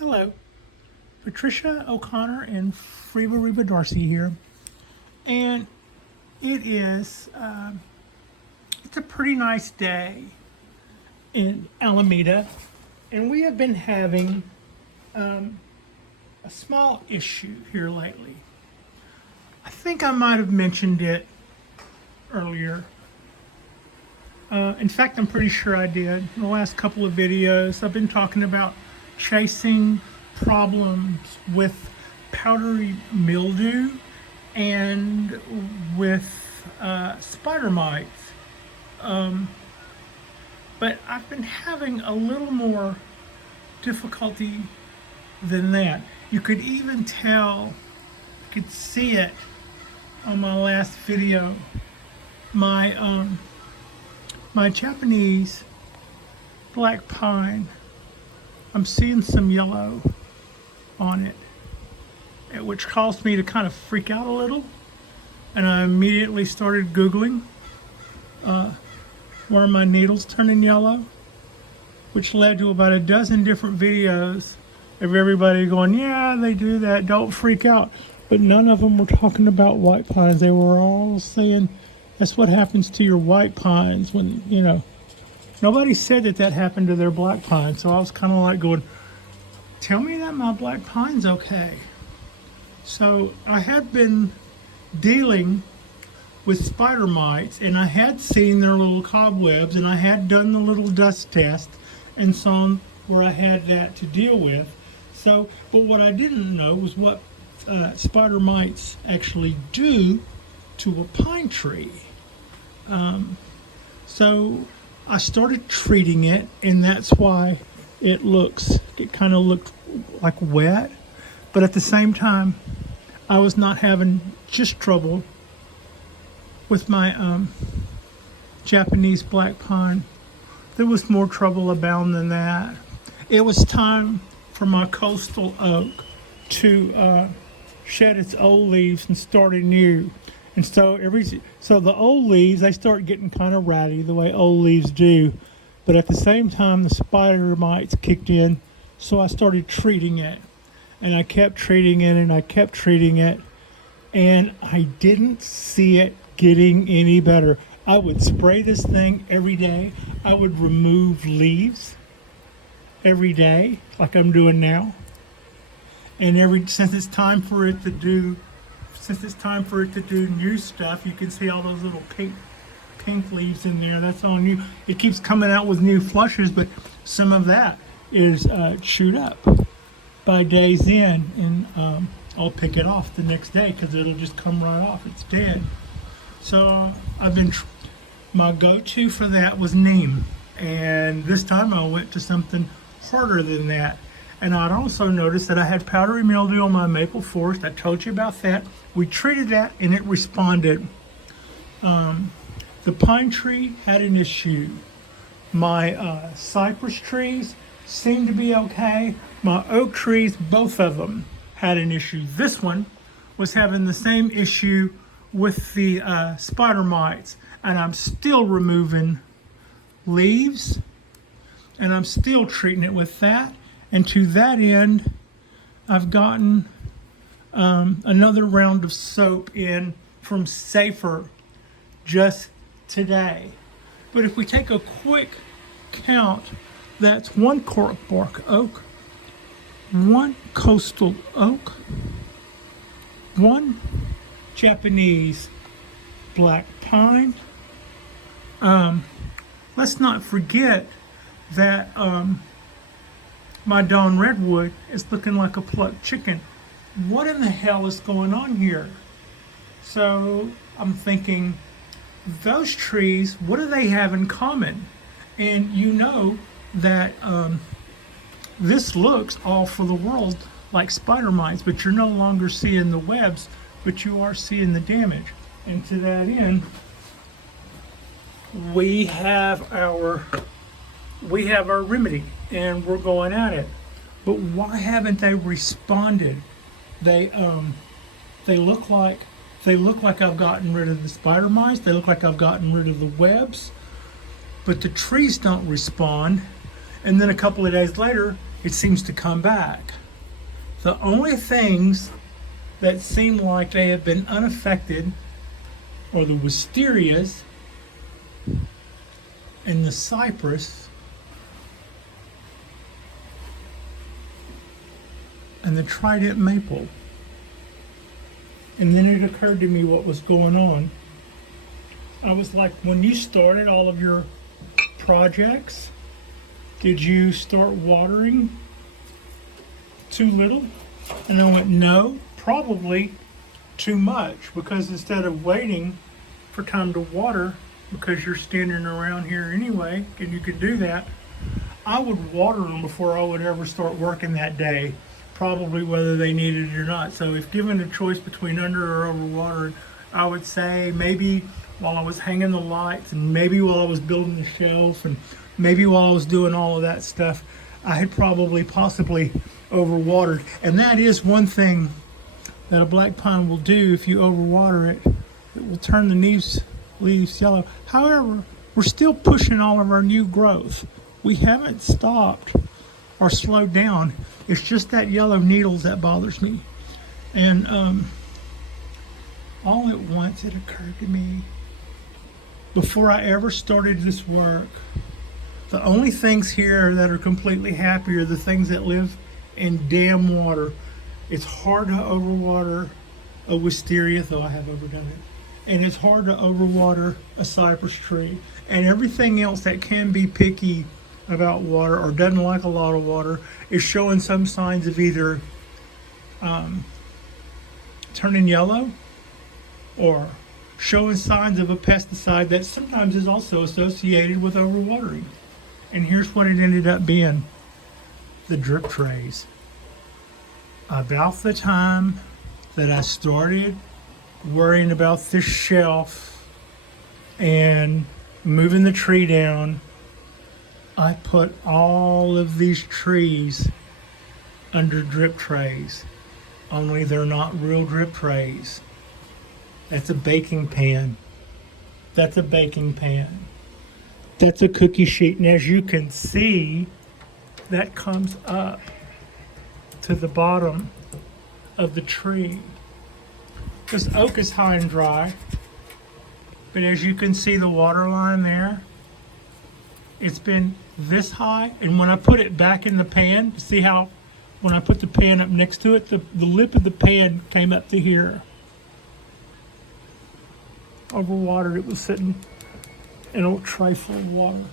Hello, Patricia O'Connor and Frida Darcy here, and it's a pretty nice day in Alameda, and we have been having a small issue here lately. I think I might have mentioned it earlier. In fact, I'm pretty sure I did. In the last couple of videos, I've been talking about chasing problems with powdery mildew and with spider mites. But I've been having a little more difficulty than that. You could even tell, you could see it on my last video. My Japanese black pine, I'm seeing some yellow on it, which caused me to kind of freak out a little. And I immediately started Googling, why are my needles turning yellow? Which led to about a dozen different videos of everybody going, yeah, they do that, don't freak out. But none of them were talking about white pines. They were all saying, that's what happens to your white pines when, nobody said that happened to their black pine. So I was kind of like going, tell me that my black pine's okay. So I had been dealing with spider mites, and I had seen their little cobwebs, and I had done the little dust test and so on where I had that to deal with. So, but what I didn't know was what spider mites actually do to a pine tree. So I started treating it, and that's why it kind of looked like wet. But at the same time, I was not having just trouble with my Japanese black pine. There was more trouble abound than that. It was time for my coastal oak to shed its old leaves and start anew. And so the old leaves, they start getting kind of ratty the way old leaves do. But at the same time, the spider mites kicked in, so I started treating it. And I kept treating it, and I kept treating it, and I didn't see it getting any better. I would spray this thing every day. I would remove leaves every day, like I'm doing now. And since it's time for it to do new stuff, you can see all those little pink leaves in there. That's all new. It keeps coming out with new flushes, but some of that is chewed up by day's end, and I'll pick it off the next day because it'll just come right off. It's dead. So my go-to for that was neem, and this time I went to something harder than that. And I'd also noticed that I had powdery mildew on my maple forest. I told you about that. We treated that, and it responded. The pine tree had an issue. My cypress trees seemed to be okay. My oak trees, both of them, had an issue. This one was having the same issue with the spider mites, and I'm still removing leaves, and I'm still treating it with that. And to that end, I've gotten another round of soap in from Safer just today. But if we take a quick count, that's one Cork Bark Oak, one coastal oak, one Japanese black pine. Let's not forget that my Dawn Redwood is looking like a plucked chicken. What in the hell is going on here? So I'm thinking, those trees, what do they have in common? And you know that this looks all for the world like spider mites, but you're no longer seeing the webs, but you are seeing the damage. And to that end, we have our remedy, and we're going at it. But why haven't they responded? They look like I've gotten rid of the spider mites. They look like I've gotten rid of the webs, but the trees don't respond. And then a couple of days later, it seems to come back. The only things that seem like they have been unaffected are the wisterias and the cypress and the trident maple. And then it occurred to me what was going on. I was like, when you started all of your projects, did you start watering too little? And I went, no, probably too much, because instead of waiting for time to water, because you're standing around here anyway, and you could do that, I would water them before I would ever start working that day, probably whether they needed it or not. So if given a choice between under or over watering, I would say maybe while I was hanging the lights, and maybe while I was building the shelf, and maybe while I was doing all of that stuff, I had probably possibly overwatered. And that is one thing that a black pine will do. If you overwater it, it will turn the leaves yellow. However, we're still pushing all of our new growth. We haven't stopped or slowed down. It's just that yellow needles that bothers me. And all at once it occurred to me, before I ever started this work, the only things here that are completely happy are the things that live in dam water. It's hard to overwater a wisteria, though I have overdone it. And it's hard to overwater a cypress tree. And everything else that can be picky about water or doesn't like a lot of water is showing some signs of either turning yellow or showing signs of a pesticide that sometimes is also associated with overwatering. And here's what it ended up being: the drip trays. About the time that I started worrying about this shelf and moving the tree down, I put all of these trees under drip trays, only they're not real drip trays. That's a baking pan. That's a baking pan. That's a cookie sheet. And as you can see, that comes up to the bottom of the tree. This oak is high and dry, but as you can see the water line there, it's been this high. And when I put it back in the pan, see how when I put the pan up next to it, the lip of the pan came up to here. Overwatered, it was sitting in a tray full of water.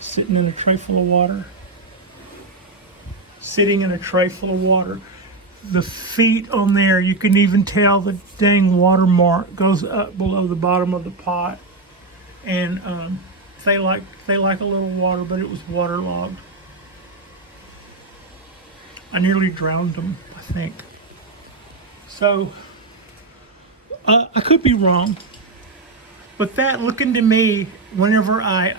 Sitting in a tray full of water. Sitting in a tray full of water. The feet on there, you can even tell the dang watermark goes up below the bottom of the pot. And they like a little water, but it was waterlogged. I nearly drowned them, I think. So I could be wrong, but that looking to me, whenever I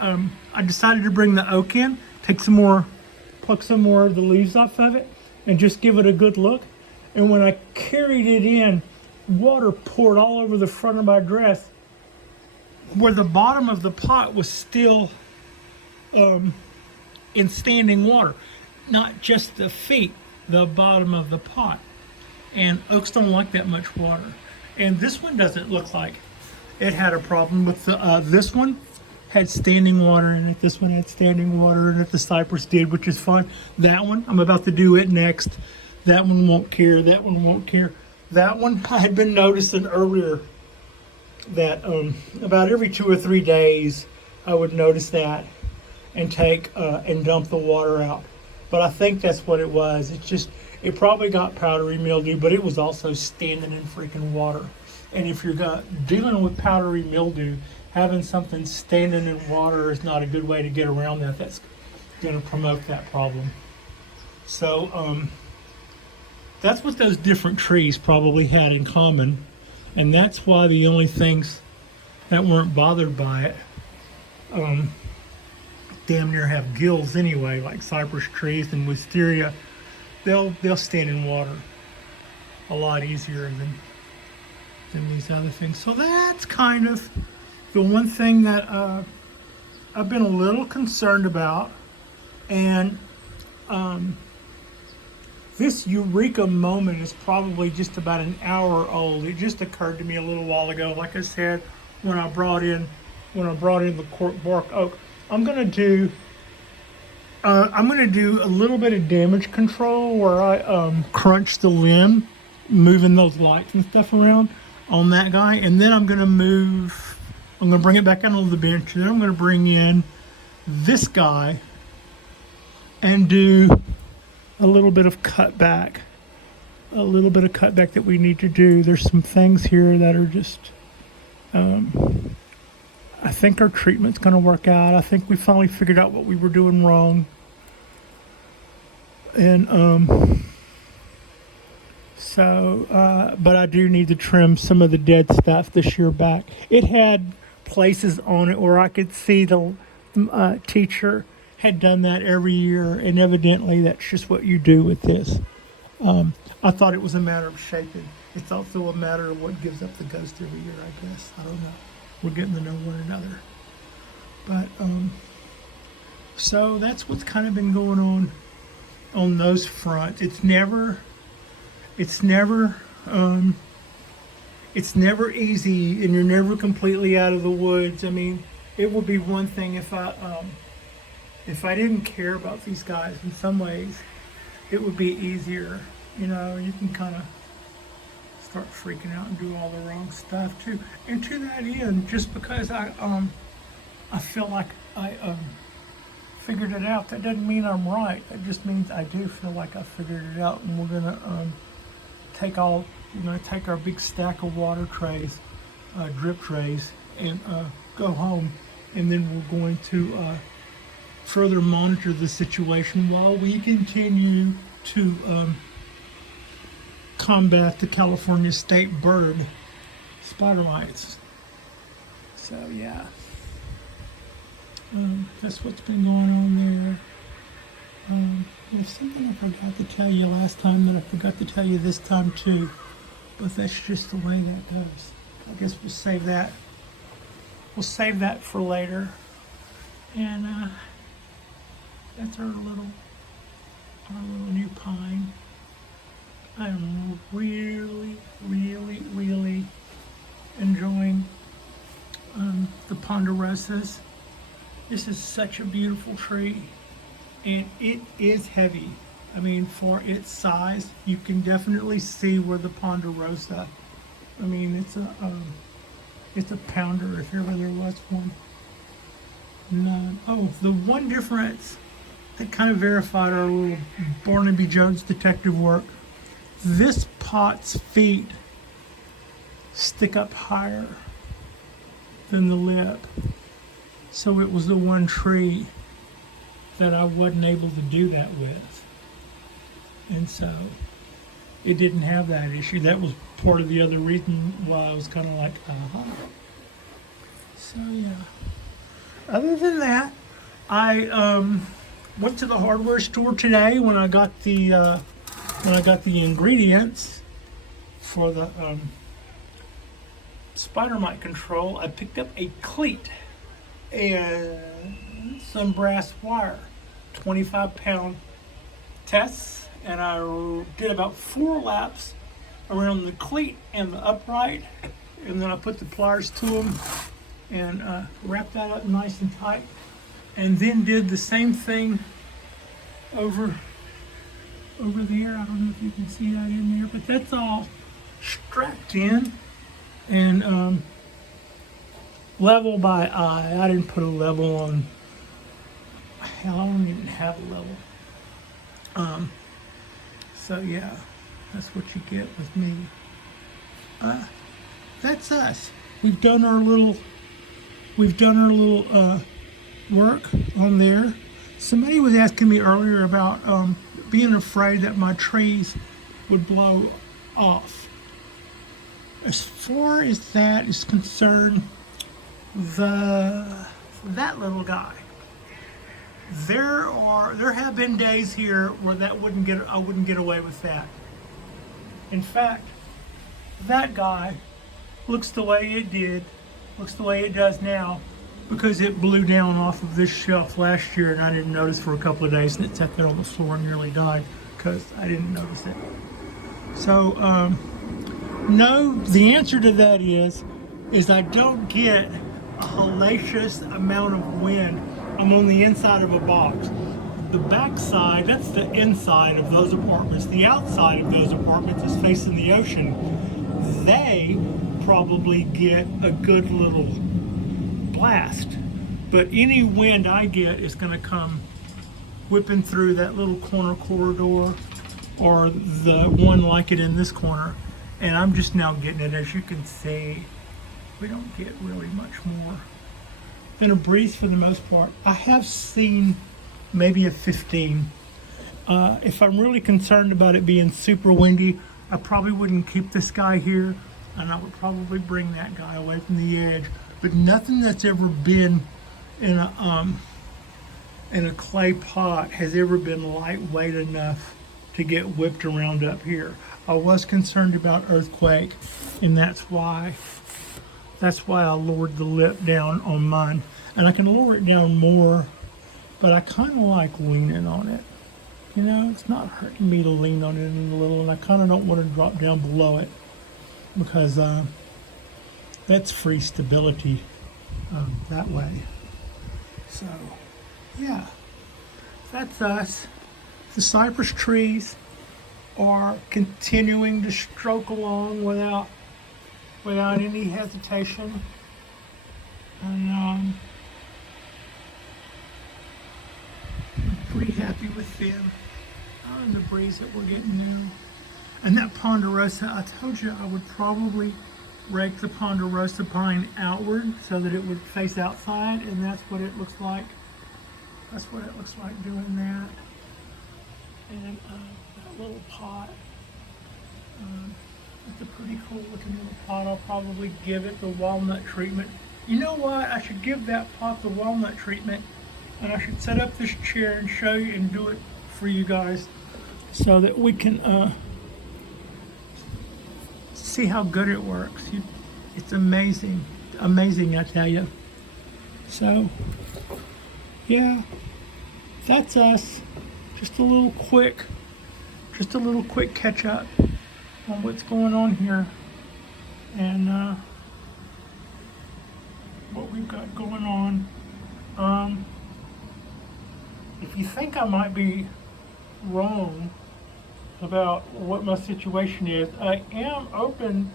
decided to bring the oak in, pluck some more of the leaves off of it, and just give it a good look. And when I carried it in, water poured all over the front of my dress, where the bottom of the pot was still in standing water, not just the feet, the bottom of the pot. And oaks don't like that much water. And this one doesn't look like it had a problem with this one had standing water in it. This one had standing water in it. The cypress did, which is fine. That one, I'm about to do it next. That one won't care. That one won't care. That one, I had been noticing earlier that about every 2 or 3 days, I would notice that and take and dump the water out. But I think that's what it was. It probably got powdery mildew, but it was also standing in freaking water. And if you're dealing with powdery mildew, having something standing in water is not a good way to get around that. That's going to promote that problem. So that's what those different trees probably had in common. And that's why the only things that weren't bothered by it damn near have gills anyway, like cypress trees and wisteria. They'll stand in water a lot easier than these other things. So that's kind of the one thing that I've been a little concerned about, and this eureka moment is probably just about an hour old. It just occurred to me a little while ago. Like I said, when I brought in the Cork Bark Oak, I'm gonna do a little bit of damage control where I crunch the limb, moving those lights and stuff around on that guy, and then I'm gonna bring it back out on the bench, and then I'm gonna bring in this guy and do a little bit of cutback that we need to do. There's some things here that are just, I think our treatment's going to work out. I think we finally figured out what we were doing wrong. And but I do need to trim some of the dead stuff this year back. It had places on it where I could see the teacher had done that every year, and evidently that's just what you do with this. I thought it was a matter of shaping. It's also a matter of what gives up the ghost every year, I guess. I don't know. We're getting to know one another. But, so that's what's kind of been going on those fronts. It's never easy, and you're never completely out of the woods. I mean, it would be one thing if I didn't care about these guys. In some ways, it would be easier. You know, you can kind of start freaking out and do all the wrong stuff too. And to that end, just because I feel like I figured it out, that doesn't mean I'm right. That just means I do feel like I figured it out. And we're gonna take our big stack of water trays, drip trays, and go home. And then we're going to further monitor the situation while we continue to combat the California state bird spider mites. So yeah, that's what's been going on there. There's something I forgot to tell you last time that I forgot to tell you this time too, but that's just the way that goes. I guess we'll save that. We'll save that for later. And that's our little new pine. I'm really, really, really enjoying the ponderosas. This is such a beautiful tree, and it is heavy. I mean, for its size, you can definitely see where the ponderosa. I mean, it's a pounder if ever there was one. None. Oh, the one difference that kind of verified our little Barnaby Jones detective work. This pot's feet stick up higher than the lip. So it was the one tree that I wasn't able to do that with. And so it didn't have that issue. That was part of the other reason why I was kind of like, So yeah. Other than that, I went to the hardware store today when I got the ingredients for the spider mite control. I picked up a cleat and some brass wire, 25-pound tests, and I did about 4 laps around the cleat and the upright, and then I put the pliers to them and wrapped that up nice and tight, and then did the same thing over there. I don't know if you can see that in there, but that's all strapped in and level by eye. I didn't put a level on. Hell, I don't even have a level. So yeah, that's what you get with me. That's us. We've done our little work on there. Somebody was asking me earlier about being afraid that my trees would blow off. As far as that is concerned, that little guy, there have been days here where I wouldn't get away with that. In fact, that guy looks the way it does now because it blew down off of this shelf last year and I didn't notice for a couple of days, and it sat there on the floor and nearly died because I didn't notice it. So no, the answer to that is I don't get a hellacious amount of wind. I'm on the inside of a box. The back side, that's the inside of those apartments. The outside of those apartments is facing the ocean. They probably get a good little blast, but any wind I get is going to come whipping through that little corner corridor or the one like it in this corner, and I'm just now getting it. As you can see, we don't get really much more than a breeze for the most part. I have seen maybe a 15. If I'm really concerned about it being super windy, I probably wouldn't keep this guy here, and I would probably bring that guy away from the edge. But nothing that's ever been in a clay pot has ever been lightweight enough to get whipped around up here. I was concerned about earthquake, and that's why I lowered the lip down on mine. And I can lower it down more, but I kind of like leaning on it. You know, it's not hurting me to lean on it a little, and I kind of don't want to drop down below it because that's free stability that way. So, yeah, that's us. The cypress trees are continuing to stroke along without any hesitation, and I'm pretty happy with them and the breeze that we're getting now. And that ponderosa, I told you I would probably rake the ponderosa pine outward so that it would face outside, and that's what it looks like. That's what it looks like doing that. And that little pot, it's a pretty cool looking little pot. I'll probably give it the walnut treatment. You know what? I should give that pot the walnut treatment, and I should set up this chair and show you and do it for you guys so that we can see how good it works. It's amazing, amazing, I tell you. So, yeah, that's us. Just a little quick catch up on what's going on here and what we've got going on. If you think I might be wrong about what my situation is, I am open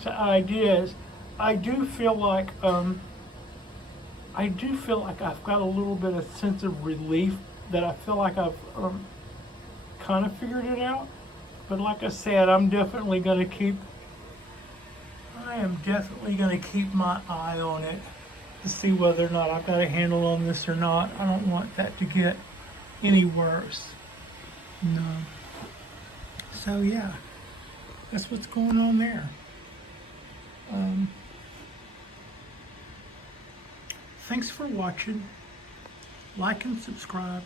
to ideas. I do feel like I've got a little bit of sense of relief that I feel like I've kind of figured it out. But like I said, I am definitely going to keep my eye on it to see whether or not I've got a handle on this or not. I don't want that to get any worse. No. So yeah, that's what's going on there. Thanks for watching. Like and subscribe.